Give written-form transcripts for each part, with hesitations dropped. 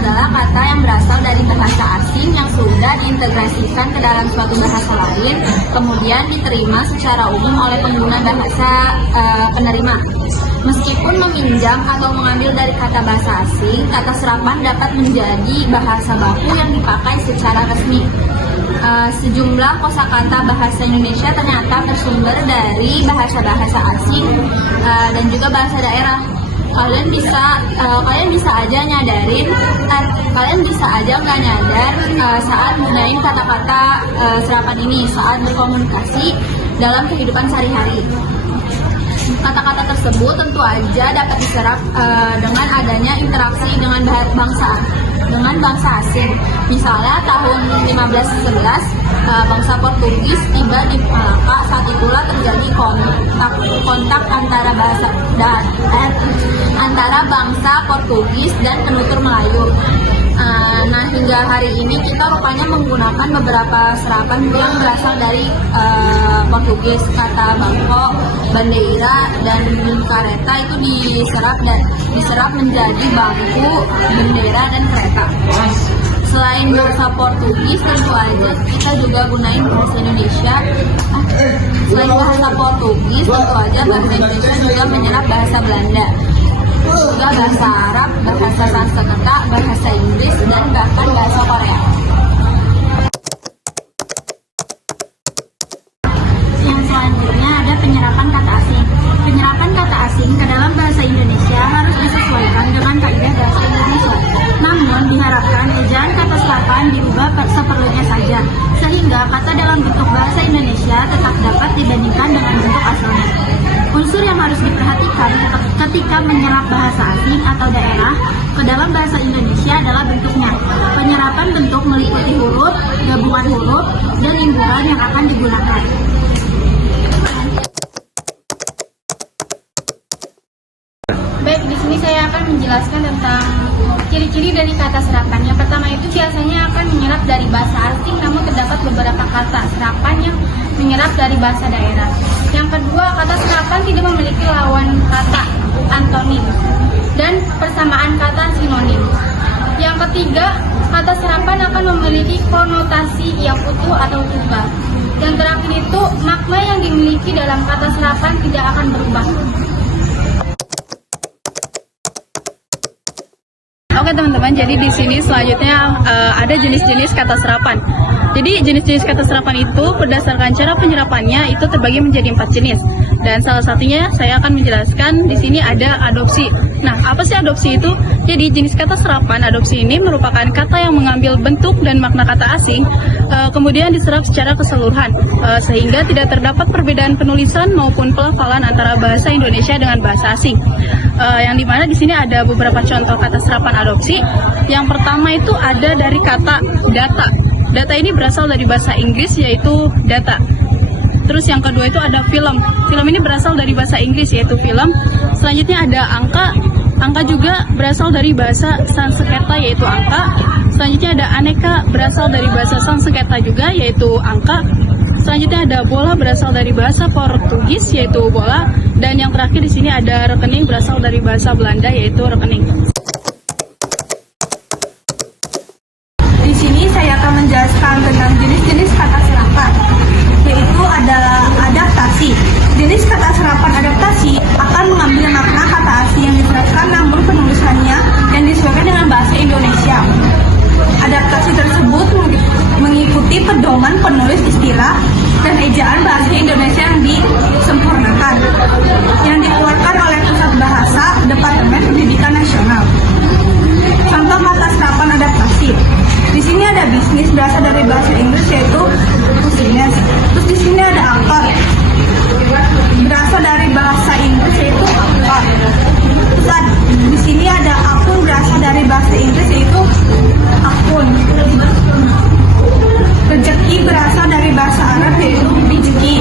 adalah kata yang berasal dari bahasa asing yang sudah diintegrasikan ke dalam suatu bahasa lain, kemudian diterima secara umum oleh pengguna bahasa penerima. Meskipun meminjam atau mengambil dari kata bahasa asing, kata serapan dapat menjadi bahasa baku yang dipakai secara resmi. Sejumlah kosakata bahasa Indonesia ternyata bersumber dari bahasa-bahasa asing dan juga bahasa daerah. Kalian bisa aja nyadarin, kalian bisa aja nggak nyadar saat gunain kata-kata serapan ini saat berkomunikasi dalam kehidupan sehari-hari. Kata-kata tersebut tentu aja dapat diserap dengan adanya interaksi dengan bangsa asing. Misalnya tahun 1511 bangsa Portugis tiba di Malaka. Saat itulah terjadi kontak antara bangsa Portugis dan penutur Melayu. Nah, hingga hari ini kita rupanya menggunakan beberapa serapan yang berasal dari Portugis. Kata bangko, bandeira, dan kareta itu diserap menjadi bangku, bendera, dan kereta. Selain bahasa Portugis, tentu aja kita juga gunain bahasa Indonesia. Selain bahasa Portugis, tentu aja bahasa Indonesia juga menyerap bahasa Belanda, juga bahasa Arab, bahasa Sanskerta, bahasa Inggris, dan bahkan bahasa Korea. Yang selanjutnya ada penyerapan kata asing. Penyerapan kata asing ke dalam bahasa Indonesia harus disesuaikan dengan kaidah bahasa Indonesia. Namun diharapkan ejaan kata serapan diubah seperlunya saja, sehingga kata dalam bentuk bahasa Indonesia tetap dapat dibandingkan dengan bentuk asalnya. Unsur yang harus diperhatikan ketika menyerap bahasa asing atau daerah ke dalam bahasa Indonesia adalah bentuknya. Penyerapan bentuk meliputi huruf, gabungan huruf, dan imbuhan yang akan digunakan. Baik, di sini saya akan menjelaskan tentang ciri-ciri dari kata serapan. Yang pertama itu biasanya akan menyerap dari bahasa asing, namun terdapat beberapa kata serapan yang menyerap dari bahasa daerah. Yang kedua, kata serapan tidak memiliki lawan kata antonim dan persamaan kata sinonim. Yang ketiga, kata serapan akan memiliki konotasi yang utuh atau tunggal. Yang terakhir itu, makna yang dimiliki dalam kata serapan tidak akan berubah. Oke teman-teman, jadi di sini selanjutnya ada jenis-jenis kata serapan. Jadi jenis-jenis kata serapan itu berdasarkan cara penyerapannya itu terbagi menjadi 4 jenis. Dan salah satunya saya akan menjelaskan di sini ada adopsi. Nah, apa sih adopsi itu? Jadi jenis kata serapan adopsi ini merupakan kata yang mengambil bentuk dan makna kata asing, kemudian diserap secara keseluruhan, sehingga tidak terdapat perbedaan penulisan maupun pelafalan antara bahasa Indonesia dengan bahasa asing. Yang dimana di sini ada beberapa contoh kata serapan adopsi. Yang pertama itu ada dari kata data. Data ini berasal dari bahasa Inggris yaitu data. Terus yang kedua itu ada film. Film ini berasal dari bahasa Inggris yaitu film. Selanjutnya ada angka. Angka juga berasal dari bahasa Sanskerta yaitu angka. Selanjutnya ada aneka berasal dari bahasa Sanskerta juga yaitu angka. Selanjutnya ada bola berasal dari bahasa Portugis yaitu bola. Dan yang terakhir di sini ada rekening berasal dari bahasa Belanda yaitu rekening. Di sini saya akan menjelaskan tentang jenis-jenis kata serapan, yaitu adalah adaptasi. Jenis kata serapan adaptasi akan mengambil makna kata asing yang diterapkan namun penulisannya yang disesuaikan dengan bahasa Indonesia. Adaptasi tersebut mengikuti pedoman penulis istilah dan ejaan bahasa Indonesia yang disempurnakan, yang dikeluarkan oleh Pusat Bahasa Departemen Pendidikan Nasional. Contoh kata serapan adaptasi. Di sini ada bisnis berasal dari bahasa Inggris yaitu business. Terus di sini ada akun berasal dari bahasa Inggris yaitu account. Terus di sini ada akun berasal dari bahasa Inggris yaitu akun. Rezeki berasal dari bahasa Arab yaitu rezeki.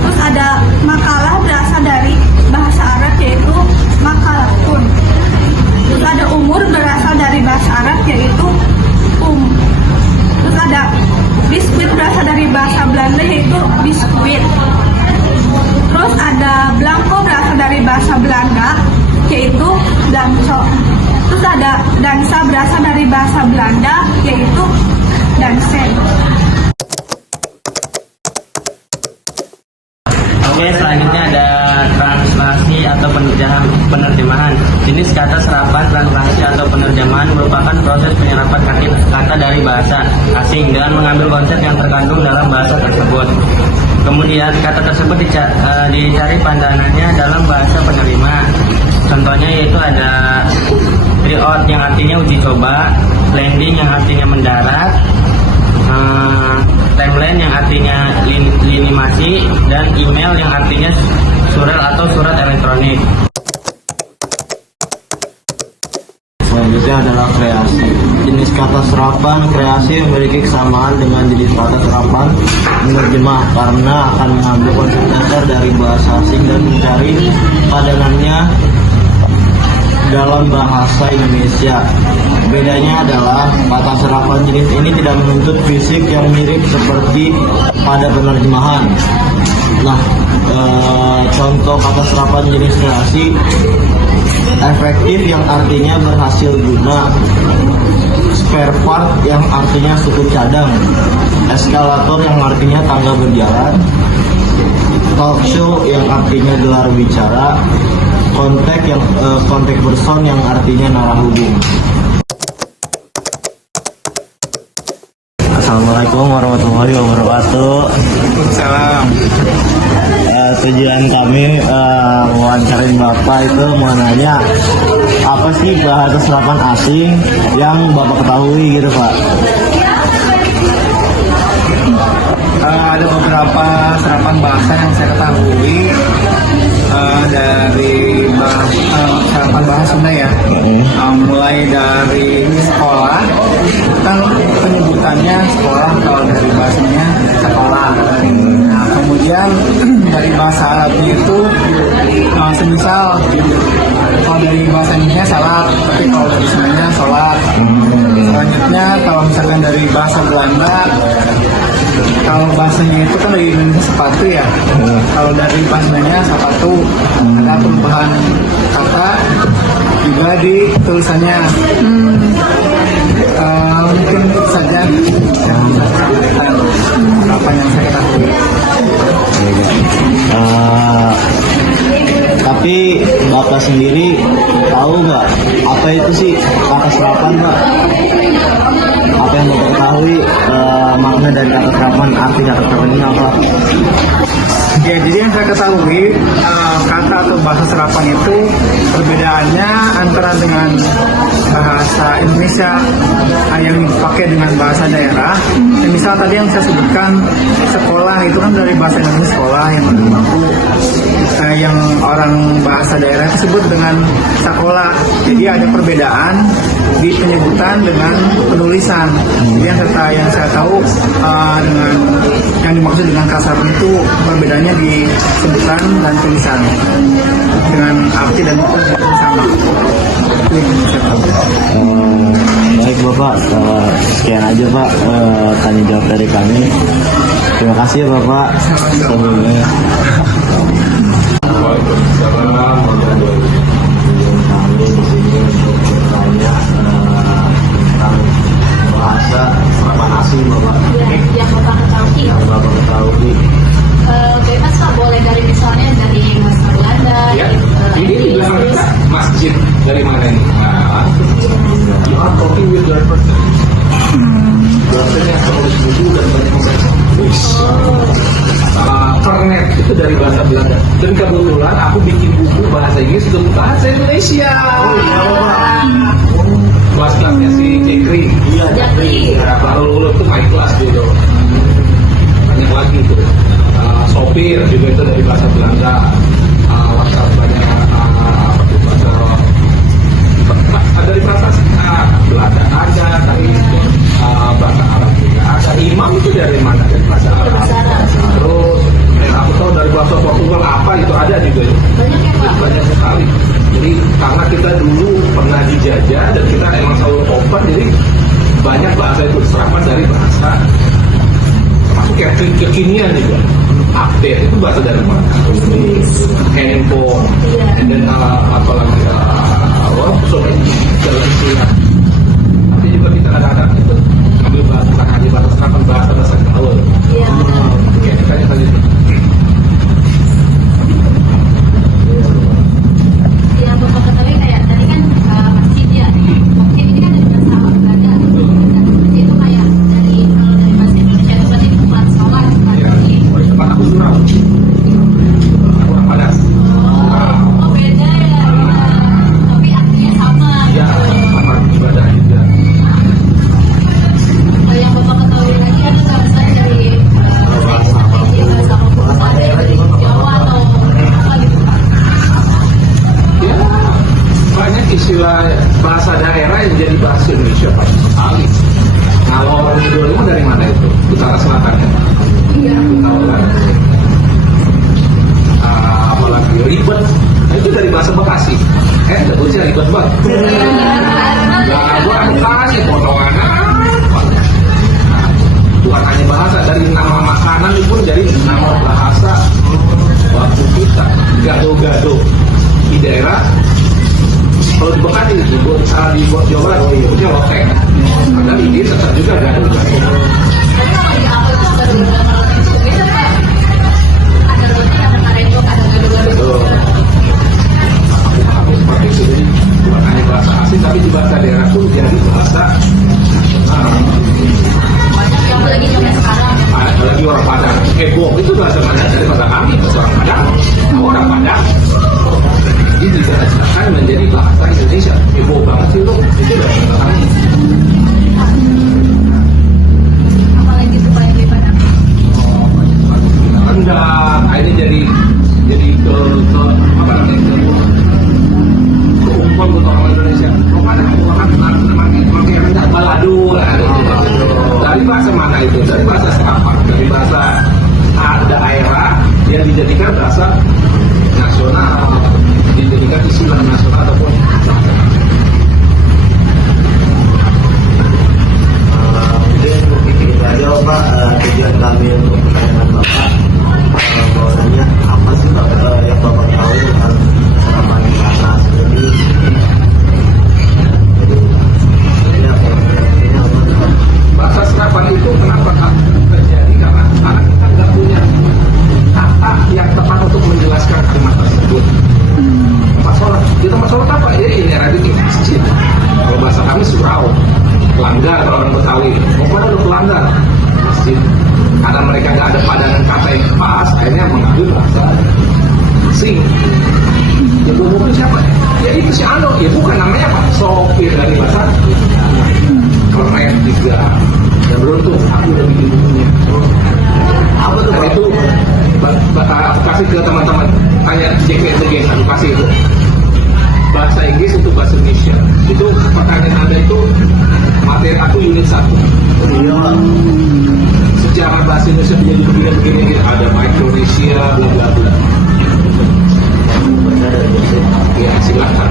Terus ada makalah berasal dari bahasa Arab yaitu makalatun. Terus ada umur berasal dari bahasa Arab yaitu Terus ada biskuit berasal dari bahasa Belanda yaitu biskuit. Terus ada blanco berasal dari bahasa Belanda yaitu blanco. Terus ada dansa berasal dari bahasa Belanda, yaitu dansen. Oke, selanjutnya ada translasi atau penerjemahan. Jenis kata serapan, translasi atau penerjemahan merupakan proses penyerapan kata dari bahasa asing dengan mengambil konsep yang terkandung dalam bahasa tersebut. Kemudian kata tersebut dicari pandangannya dalam bahasa penerima. Contohnya yaitu ada tryout yang artinya uji coba, landing yang artinya mendarat, timeline yang artinya lini masi, dan email yang artinya surel atau surat elektronik. Selanjutnya adalah kreasi. Jenis kata serapan kreasi memiliki kesamaan dengan jenis kata serapan menerjemah karena akan mengambil konsep dasar dari bahasa asing dan mencari padanannya dalam bahasa Indonesia. Bedanya adalah kata serapan jenis ini tidak menuntut fisik yang mirip seperti pada penerjemahan. Nah, contoh kata serapan jenis kreasi: efektif yang artinya berhasil guna, spare part yang artinya suku cadang, eskalator yang artinya tangga berjalan, talk show yang artinya gelar bicara, kontak person yang artinya narahubung. Assalamualaikum warahmatullahi wabarakatuh. Salam. Tujuan kami mewawancarin Bapak itu mau nanya apa sih bahasa serapan asing yang Bapak ketahui gitu Pak? Ada beberapa serapan bahasa yang saya ketahui dari serapan bahasa Sunda ya. Mulai dari sekolah, kan penyebutannya sekolah, kalau dari bahasanya sekolah. Nah, kemudian dari bahasa Arabnya itu semisal kalau dari bahasa Indonesia salat, tapi kalau dari Sundanya sholat. Selanjutnya kalau misalkan dari bahasa Belanda, kalau bahasanya itu kan dari Indonesia sepatu ya. Kalau dari bahasanya sepatu, ada perubahan kata juga di tulisannya. Mungkin itu saja yang apa yang saya ketahui. Tapi Bapak sendiri tahu nggak apa itu sih kata serapan Pak? Apa yang Bapak ketahui makna dari kata serapan, arti kata serapan ini apa? Ya, jadi yang saya ketahui kata atau bahasa serapan itu perbedaannya antara dengan bahasa Indonesia yang dipakai dengan bahasa daerah. Misal tadi yang saya sebutkan sekolah itu kan dari bahasa Indonesia sekolah yang berlaku. Yang orang bahasa daerah disebut dengan sekolah. Jadi ada perbedaan di penyebutan dengan penulisan. Jadi yang saya tahu dengan yang dimaksud dengan kasar itu perbedaannya di sebutan dan tulisan dengan arti dan bentuk sama. Itu yang saya tahu. Baik Bapak, sekian aja Pak tanya jawab dari kami. Terima kasih ya Bapak. Sebelumnya. Waalaikumsalam warahmatullahi wabarakatuh. Kami di sini untuk bertanya tentang bahasa serapan asing Bapak. Yang Bapak ketahui. Yang Bapak ketahui. Bebas Pak, boleh dari misalnya dari bahasa Belanda. Ya, ini di belakang kita masjid dari mana ini? Nah, you are talking with your person. Biasanya penulis buku dan banyak Pernet itu dari bahasa Belanda. Dan kebetulan aku bikin buku bahasa Inggris untuk bahasa Indonesia. Oh iya Pak. Kelas-kelasnya si Jekri. Iya, Jekri. Ya, baru tuh my kelas gitu. Banyak lagi tuh. Sopir juga itu dari bahasa Belanda. WhatsApp banyak dari bahasa Belanda ada, dari bahasa Arab juga ada. Imam itu dari mana? Dari bahasa Arab. Terus aku tahu dari bahasa Portugal apa itu ada juga. Banyak sekali. Jadi karena kita dulu pernah dijajah dan kita emang selalu open, jadi banyak bahasa itu serapan dari bahasa. Termasuk kayak kekinian juga. Update itu bahasa dari mana? Handphone, dan apalagi jalan istilah menjadi bahasa Indonesia pasti sekali. Kalau orang Indonesia dari mana itu? Utara Selatan ya? Iya. Apalagi ribet, nah, itu dari bahasa Bekasi. Debutnya ribet banget. Nah, gua Bekasi potongan apa? Bukan hanya bahasa, dari nama makanan pun jadi nama bahasa. Waktu kita gado-gado di daerah, kalau di Bekasi itu di Jawa Barat itu lotek, karena ini tetap juga gado-gado. Aku seperti itu, jadi bukan hanya bahasa asing tapi di bahasa daerah pun jadi bahasa apalagi orang Padang. Heboh itu bahasa mana? Dari bahasa kami, bahasa orang Padang. Orang Padang ini diterjemahkan menjadi bahasa Indonesia. Heboh banget sih itu bahasa kami. Apalagi itu paling di Padang. Enggak, ini jadi ke apa namanya keumpan buat orang Indonesia. Makin rendah balado lah. Dari bahasa mana itu? Dari bahasa Serapan, dari bahasa daerah yang dijadikan bahasa nasional, dijadikan istilah nasional ataupun Mungkin itu aja Pak tujuan kami untuk pertanyaan Bapak. Bahwasanya apa sih Pak yang Bapak tahu tentang serapan kata jadi bahasa Serapan itu kenapa terjadi? Karena anak kita nggak punya kata yang tepat untuk menjelaskan kalimat tersebut. Kita masalah apa? Ini radit masjid. Kalau bahasa kami surau, pelanggar orang Betawi. Pokoknya ada pelanggar masjid. Karena mereka nggak ada padanan kata yang pas, akhirnya mengambil bahasa sing. Ya bukan siapa? Ya itu si Ano. Ya bukan namanya Pak sopir dari bahasa keren juga. Dan beruntung aku udah bikin bukunya. Apa tuh? Dan itu aku kasih ke teman-teman. Tanya JKT aku kasih itu. Bahasa Inggris untuk bahasa Indonesia. Itu pertanyaan Anda itu materi aku unit 1. Sejarah bahasa Indonesia menjadi begini-begini. Ada Micronesia, bla bla bla. Ya silakan.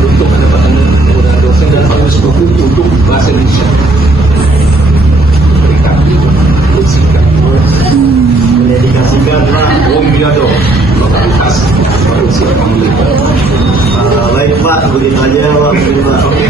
Untuk mendapatkan kemudahan dosen dan penulis buku untuk bahasa Indonesia. Berikan itu, bersihkan, mendedikasikan Pak. Oh iya dong, lokalitas produksi pemilik. Baik Pak, begitu aja Pak. Oke.